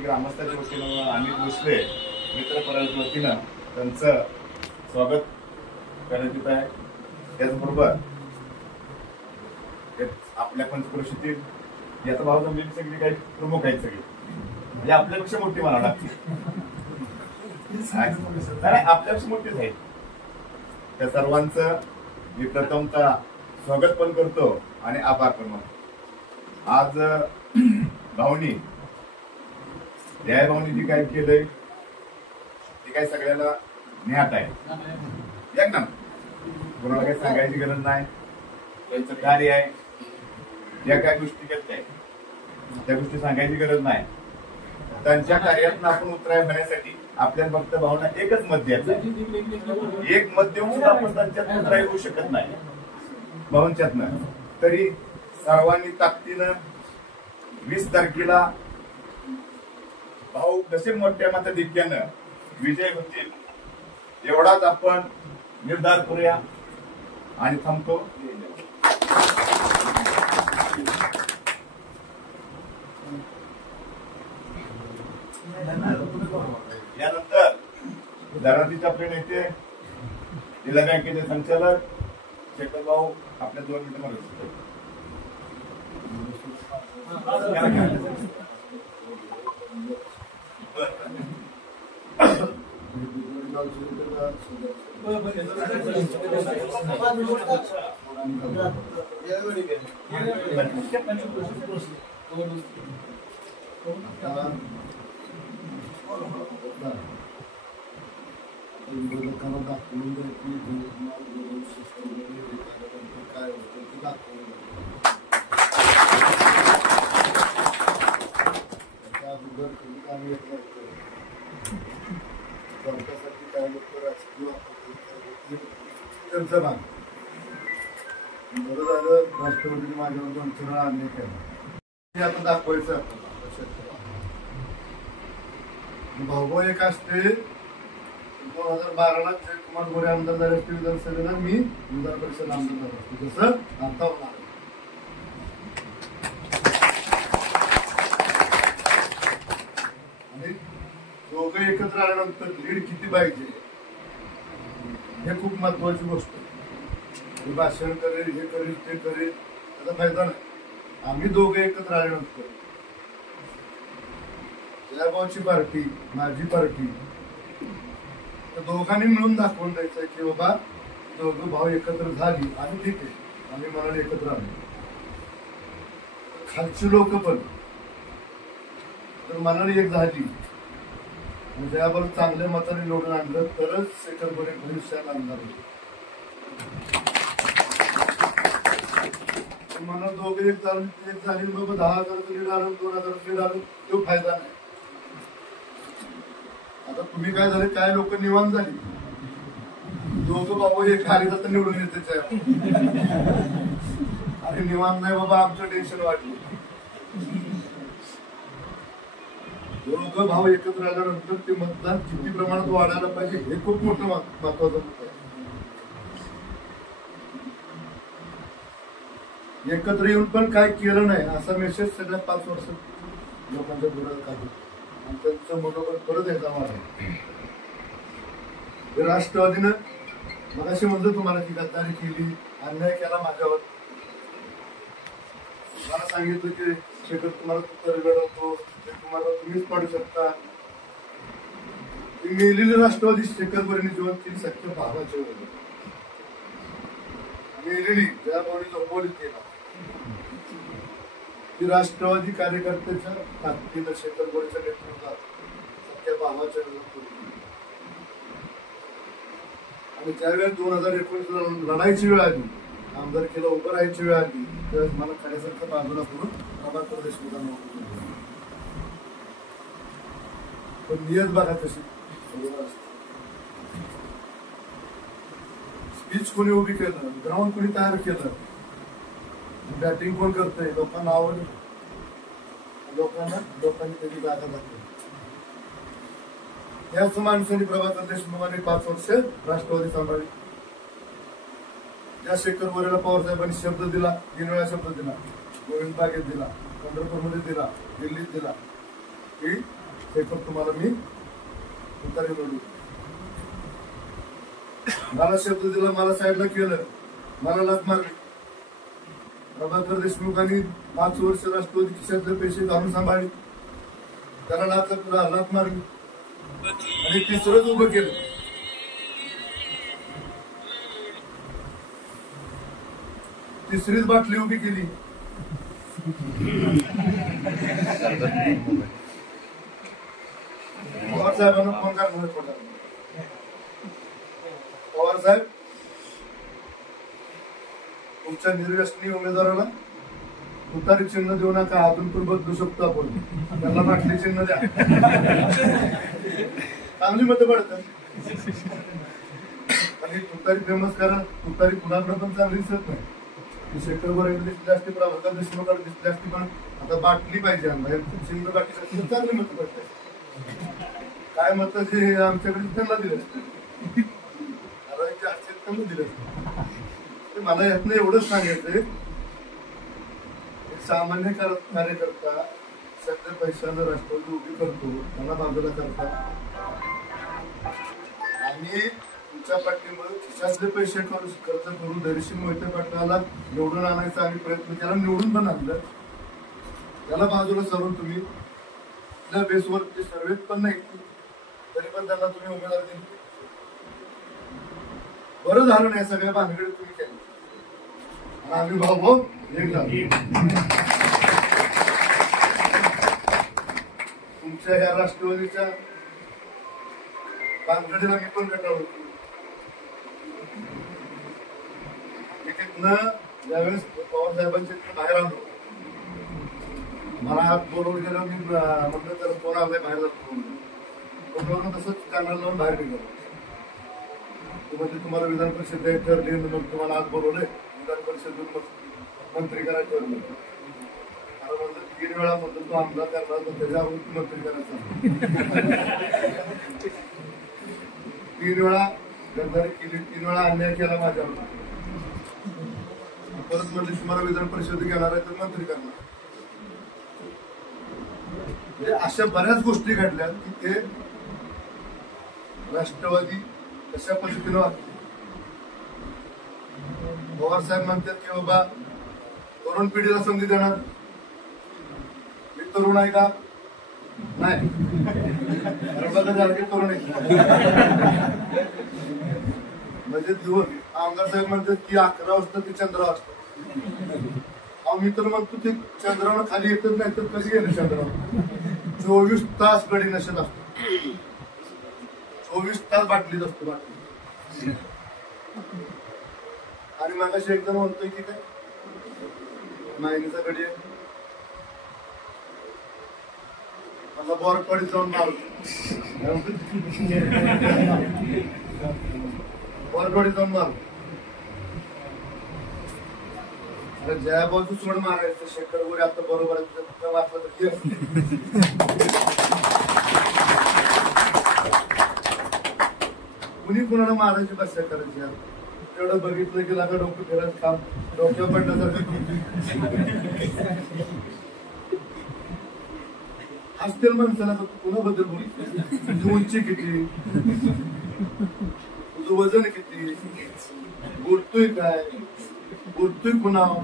ग्रामस्थांच्या वतीनं आम्ही भोसले मित्र परिवाराच्या वतीनं त्यांचं स्वागत करण्यात येत आहे. त्याचबरोबर आपल्या पंचक्रोशीतील याचा भाव जमलेली सगळी काही प्रमुख आहेत, सगळी म्हणजे आपल्यापेक्षा मोठी म्हणावं लागते, आपल्यापेक्षा मोठीच आहेत. त्या सर्वांचं मी प्रथमतः स्वागत पण करतो आणि आभार पण मानतो. आज भाऊनी जय भाऊनी जी काय केलंय ते काय सगळ्याला ज्ञात आहे. एकदम कोणाला काही सांगायची गरज नाही. त्यांचं कार्य आहे, ज्या काय गोष्टी करत आहे त्या गोष्टी सांगायची गरज नाही. त्यांच्या कार्यातून आपण उत्तराय होण्यासाठी आपल्याला फक्त भावना एकच मत द्यायचं, एक मत देऊन सुद्धा आपण त्यांच्यात उत्तराय होऊ शकत नाही भाऊंच्यातनं. तरी सर्वांनी ताकदीनं 20 तारखेला भाऊ कसे मोठ्या मताधिक्यानं विजय होतील एवढाच आपण निर्धार करूया आणि थांबतो. यानंतर धरणीचे आपले नेते, जिल्हा बँकेचे संचालक शेखर भाऊ आपल्या 2 मिनिटं मध्ये राष्ट्रपती माझ्यावर 2 वेळा अन्याय केला. आता दाखवायचं भाऊ एक असते 2012ला जयकुमार गोरे आमदार झाले असते विधानसभेला, मी विधान परिषद आमदार झालो असतो, जसं आता होणार. आणि दोघं एकत्र आल्यानंतर लीड किती पाहिजे हे खूप महत्वाची गोष्ट आहे. भाषण करेल, हे करेल, ते करेल, त्याचा फायदा नाही. आम्ही दोघे एकत्र आल्यानंतर जयाभाऊची पार्टी, माझी पार्टी, तर दोघांनी मिळून दाखवून द्यायचं की बाबा दोघं भाऊ एकत्र झाली आणि ठीक आहे आम्ही मनाला एकत्र आलो. खालची लोक पण तर मनाला एक झाली आणि जयाभाऊ चांगल्या मताने निवडून आणलं तरच शेखरपणे भविष्यात आणणार होते. मला दोघे एक झाली बाबा 10,000 लीड आलं, 2,000 लीड आलं, तो फायदा नाही. आता तुम्ही काय झाले, काय लोक निवांत झाली, दोघं बाबा हे खाली जाता निवडून येते आणि निवांत नाही बाबा, आमचं टेन्शन वाढलं. दोघं भाऊ एकत्र आल्यानंतर ते मतदान किती प्रमाणात वाढायला पाहिजे हे खूप मोठं महत्वाचं मुद्दा आहे. एकत्र येऊन पण काय केलं नाही असा मेसेज सगळ्या 5 वर्ष लोकांच्या पुढे काढतो आणि त्यांचं मनोबल परत एकदा वाढलं. राष्ट्रवादीनं मगाशी म्हणतो तुम्हाला की गद्दारी केली, अन्याय केला माझ्यावर. मला सांगितलं की शेखर तुम्हाला उत्तर मिळवतो, ते तुम्हाला तुम्हीच पाडू शकता. ती मेलेली राष्ट्रवादी शेखरपर्यंत जीवन 3 सख्य भावाचे होते. मेलेली ज्या भावनी झोपवली केला ती राष्ट्रवादी कार्यकर्त्याच्या ताकदीनं शेखरगोळीच्या नेतृत्वात सख्या भावाच्या विरोधात. आणि ज्यावेळेस 2019 लढायची वेळ आली, आमदारकीला उभं राहायची वेळ आली, त्यावेळेस मला खऱ्यासारखं बाजूला करून प्रभाकर देशमुखांना पण नियत बघा कशी स्पीच कोणी उभी केलं, ग्राउंड कोणी तयार केलं, बॅटिंग कोण करतंय, लोकांना आवडलं. लोकांनी त्याची जागा दाखवली. याच माणसाने प्रभाकर देशमुखांनी 5 वर्ष राष्ट्रवादी सांभाळली. या शेखर गोरेला पवार साहेबांनी शब्द दिला, 3 वेळा शब्द दिला. गोविंद बागेत दिला, पंढरपूरमध्ये दिला, दिल्लीत दिला की शेखर तुम्हाला मी उतारी निवडू. मला शब्द दिला, मला साईडला केलं, मला लाच मारली. प्रभाकर देशमुखांनी 5 वर्ष राष्ट्रवादी खिशातले पैसे घालून सांभाळले, त्याला लाच मारली आणि तिसरंच उभं केलं. तिसरीच बाटली उभी केली. पवार साहेबांना फोन करणार पडला. पवार साहेब, तुमच्या निर्व्यसनी उमेदवाराला तुतारी चिन्ह देऊ नका, अजून पण बदलू शकतो आपण, त्याला बाटली चिन्ह द्या. चांगली मतं पडतात आणि तुतारी फेमस करा. तुतारी कुणाकडे पण चांगली दिसत नाही. शेखर गोरेकडे दिसली असते, प्रभाकर देशमुखाकडे दिसली असती, पण आता बाटली पाहिजे. चिन्ह बाटली चांगली मतं पडतात. काय मत जे आमच्याकडे त्यांना दिलं दिलं. मला यातनं एवढंच सांगायचंय, सामान्य कार्यकर्ता सगळ्या पैशानं राष्ट्रवादी उभी करतो, त्यांना बाजूला करता आणि तुमच्या पाठीमुळे खिशातले पैसे खर्च करून धैर्यशील मोहिते पाटलाला निवडून आणायचा आम्ही प्रयत्न केला. निवडून पण आणलं. त्याला बाजूला सरून तुम्ही त्या बेसवरती सर्वेत पण नाही, तरी पण त्यांना तुम्ही उमेदवार दिली. बरं झालं नाही, सगळ्या भानगडीत तुम्ही केलं. आम्ही भाऊ एक तुमच्या या राष्ट्रवादीच्या भानगडीला मी पण कटाळलो. तिथनं ज्यावेळेस पवार साहेबांच्या बाहेर आलो, मला हात बोलवून गेलं. मी म्हटलं तर फोन आलाय बाहेर जातो, तसंच चॅनल लावून बाहेर निघालो. म्हणजे तुम्हाला विधान परिषद ठरली, मग तुम्हाला आज बोलवलंय विधान परिषदेतून मंत्री करायचं ठरलं. मला म्हणलं 3 वेळा म्हणतो तो आमदार करणार, तर त्याच्यावर मंत्री करायचं. 3 वेळा गद्दारी केली, 3 वेळा अन्याय केला माझ्यावर. परत म्हटलं तुम्हाला विधान परिषद घेणार आहे तर मंत्री करणार. अशा बऱ्याच गोष्टी घडल्या की ते राष्ट्रवादी कशा पद्धतीनं वागते. पवार साहेब म्हणतात की बाबा तरुण पिढीला संधी देणार. मी तरुण आहे का? नाही. तरुण आहे म्हणजे दिवस आमदार साहेब म्हणतात की 11 वाजता ते चंद्र असतं. मी तर म्हणतो ते चंद्रावर खाली येतच नाही तर कधी येतं चंद्रावर. 24 तास गडी नशेत असतो. 24 तास बाटलीच असतो बाटली. आणि मागाशी एकदम म्हणतोय की काय मायनीचा गडी आहे, मला बोरकडे जाऊन मारू, बोरकडे जाऊन मारू. ज्या बाजू सोड मारायचं शेखर वगैरे आता बरोबर आहे वाचलं तर कुणी कुणाला मारायची भाषा करायची. तेवढं बघितलं की लागा डोकं फिरायचं काम डोक्यावर पडण्यासारखं. हसतील माणसाला कुणाबद्दल बोलतो, तुझी उंची किती, तुझं वजन किती, बोलतोय काय, बोलतोय कुणाव,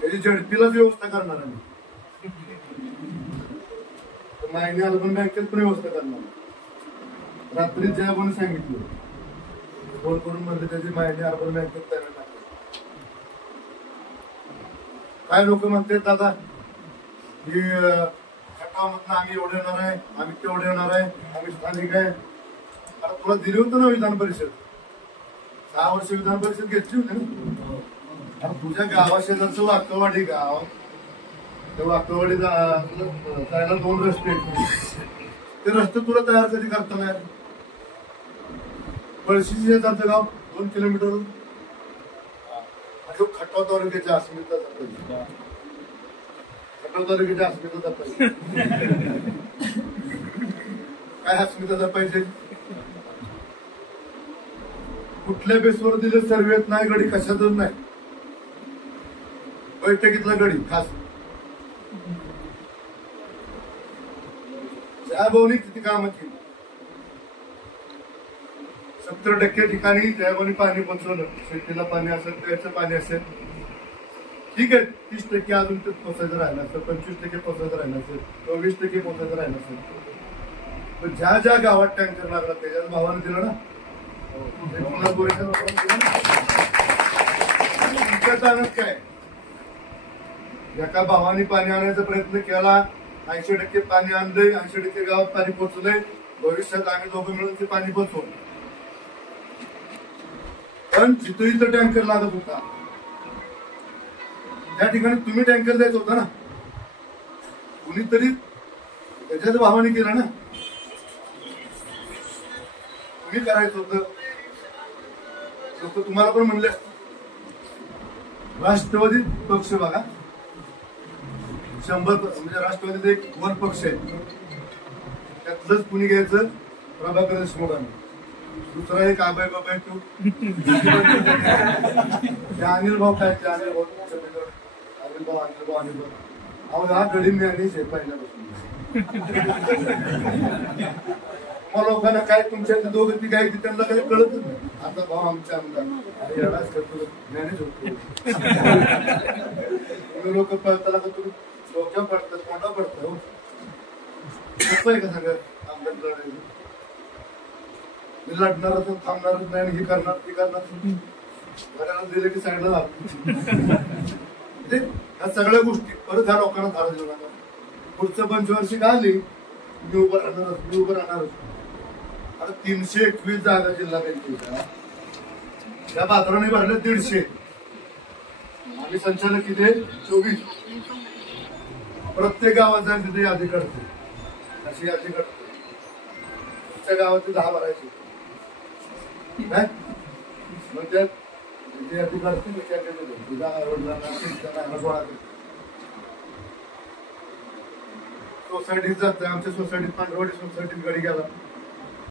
त्याची झडपीलाच व्यवस्था करणार आहे. मायने अर्बन बँकेत पण व्यवस्था करणार. रात्री ज्या कोणी सांगितलं फोन करून म्हणले त्याची मायने अर्बन बँकेत तयार टाकली. काय लोक म्हणतात दादा की खटावमधनं आम्ही एवढे येणार आहे, आम्ही तेवढे येणार आहे, आम्ही स्थानिक आहे. आता तुला दिली होतं ना विधान परिषद, 6 वर्ष विधान परिषद घेतली होती ना. आता तुझ्या गावाशेजारचं वाकवाडी गाव, त्या वाकवाडी जायला 2 रस्ते आहेत. ते रस्ते तुला तयार कधी करता नाही. पळशी शेजारचं गाव 2 किलोमीटर आणि खटाव तालुक्याच्या अस्मिता जपायची. खटाव तालुक्याच्या अस्मिता जपायची. काय अस्मिता जपायची? कुठल्या बेसवर दिलं सर्वेत नाही, गडी कशातच नाही. बैठकीतला गडी खास जयाभाऊनी किती कामं केली. 70% ठिकाणी जयाभाऊनी पाणी पोचवलं. शेतीला पाणी असेल, प्यायचं पाणी असेल, ठीक आहे. 30% अजून ते पोचायचं राहिलं असेल, 25% पोचायचं राहिलं असेल, 24% पोचायचं राहिलं असेल. पण ज्या ज्या गावात टँकर लागला त्याच्याच भावानं दिलं ना. काय एका भावाने पाणी आणायचा प्रयत्न केला, 80% पाणी आणलंय, 80% गावात पाणी पोहोचलंय. भविष्यात आम्ही दोघं मिळून ते पाणी पोहोचवू. पण जिथं इथं टँकर लागत होता त्या ठिकाणी तुम्ही टँकर द्यायचा होता ना. कुणीतरी त्याच्याच भावाने केलं ना. तुम्ही करायचं होतं. लोक तुम्हाला पण म्हणले. राष्ट्रवादी पक्ष बघा, 100 म्हणजे राष्ट्रवादीचा एक वन पक्ष आहे. त्यातलंच कुणी घ्यायचं? प्रभाकर देशमुखांनी. दुसरा एक आबाई बाबाई तू अनिल भाऊ. काय ते अनिल भाऊ? अनिल भाऊ. अहो हा गडी मी आणि पहिल्यापासून. मग लोकांना काय तुमच्या दोघं ती काय त्यांना काही कळतच नाही. आता भाऊ आमच्या आमदार येणारच करतो, मॅनेज होतो. लोक पळताना का तुम्ही डोक्या पडतात, कोंडा पडतं. सोपं आहे का सगळं आमदार लढायचं? मी लढणार असून थांबणारच नाही. हे करणार ते करणार. घराला दिलं की साईडला लागतो. ह्या सगळ्या गोष्टी परत ह्या लोकांना धारा देऊ नका. पुढचं पंचवार्षिक आली मी उभं राहणारच. आता 321 जागा जिल्हा बँकेच्या त्या पात्राने भरल्या 150. आम्ही संचालक किती 24. प्रत्येक गावात जाईल तिथे यादी करते. अशी यादी करते. तुमच्या गावात 10 भरायची काय मग त्यात यादी करते. सोसायटीत जाते. आमच्या सोसायटीत पांढरवाडी सोसायटीत गाडी गेला